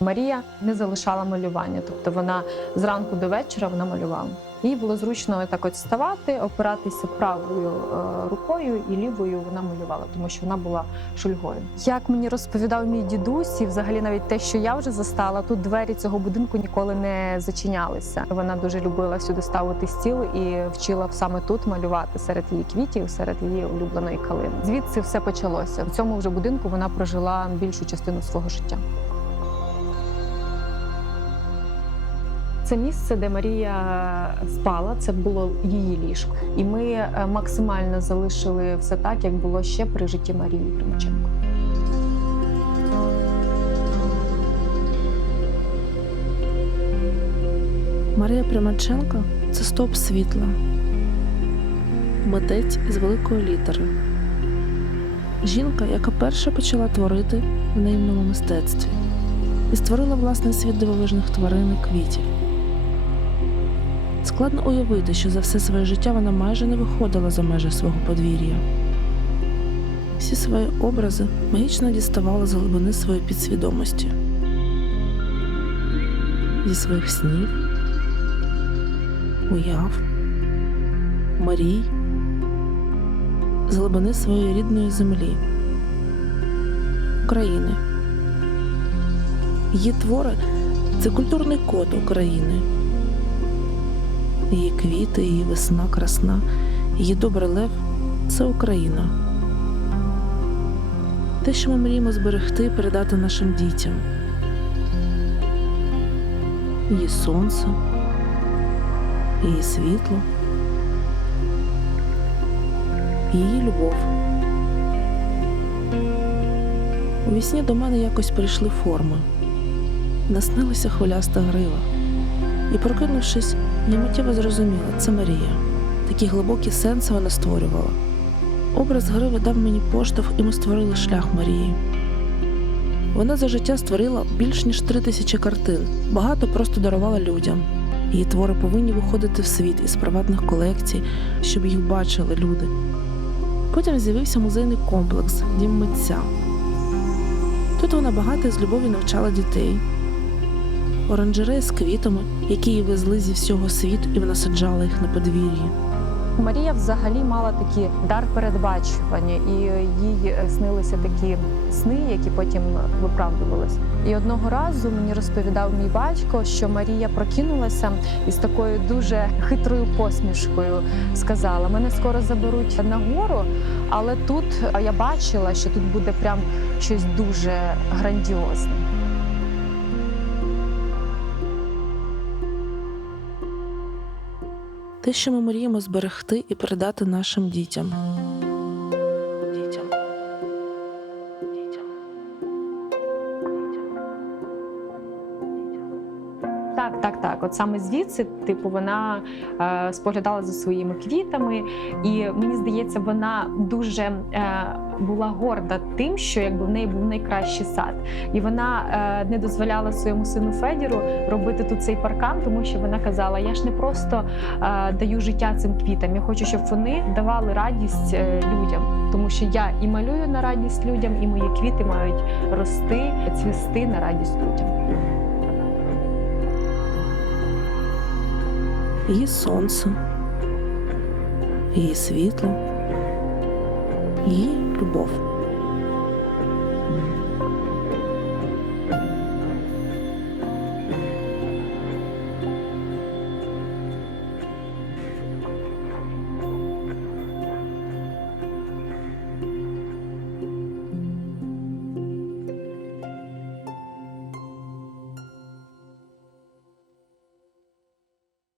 Марія не залишала малювання, тобто вона зранку до вечора вона малювала. Їй було зручно так от вставати, опиратися правою е, рукою і лівою вона малювала, тому що вона була шульгою. Як мені розповідав мій дідусь, і взагалі навіть те, що я вже застала, тут двері цього будинку ніколи не зачинялися. Вона дуже любила сюди ставити стіл і вчила саме тут малювати серед її квітів, серед її улюбленої калини. Звідси все почалося. В цьому вже будинку вона прожила більшу частину свого життя. Це місце, де Марія спала, це було її ліжко. І ми е, максимально залишили все так, як було ще при житті Марії Примаченко. Марія Примаченко це стоп світла, митець із великої літери. Жінка, яка перша почала творити в наївному мистецтві і створила власний світ дивовижних тварин і квітів. Складно уявити, що за все своє життя вона майже не виходила за межі свого подвір'я. Всі свої образи магічно діставала з глибини своєї підсвідомості, зі своїх снів, уяв, мрій, з глибини своєї рідної землі, України. Її твори це культурний код України. Її квіти, її весна, красна, її добрий лев це Україна. Те, що ми мріємо зберегти передати нашим дітям. Її сонце, її світло, її любов. У вісні до мене якось прийшли форми. Наснилася хвиляста грива. І, прокинувшись, я миттєво зрозуміла, це Марія. Такі глибокі сенси вона створювала. Образ гриви дав мені поштовх, і ми створили шлях Марії. Вона за життя створила більш ніж три тисячі картин, багато просто дарувала людям. Її твори повинні виходити в світ із приватних колекцій, щоб їх бачили люди. Потім з'явився музейний комплекс Дім митця. Тут вона багато з любові навчала дітей, оранжереї з квітами, які її везли зі всього світу, і вона саджала їх на подвір'ї. Марія взагалі мала такий дар передбачування, і їй снилися такі сни, які потім виправдувалися. І одного разу мені розповідав мій батько, що Марія прокинулася і з такою дуже хитрою посмішкою сказала: мене скоро заберуть на гору, але тут я бачила, що тут буде прям щось дуже грандіозне. Те, що ми мріємо зберегти і передати нашим дітям. Так, так, так. От саме звідси, типу, вона е, споглядала за своїми квітами, і мені здається, вона дуже е, була горда тим, що якби в неї був найкращий сад, і вона е, не дозволяла своєму сину Федіру робити тут цей паркан, тому що вона казала: я ж не просто е, даю життя цим квітам, я хочу, щоб вони давали радість е, людям, тому що я і малюю на радість людям, і мої квіти мають рости, цвісти на радість людям. її сонце, її світло, її любов.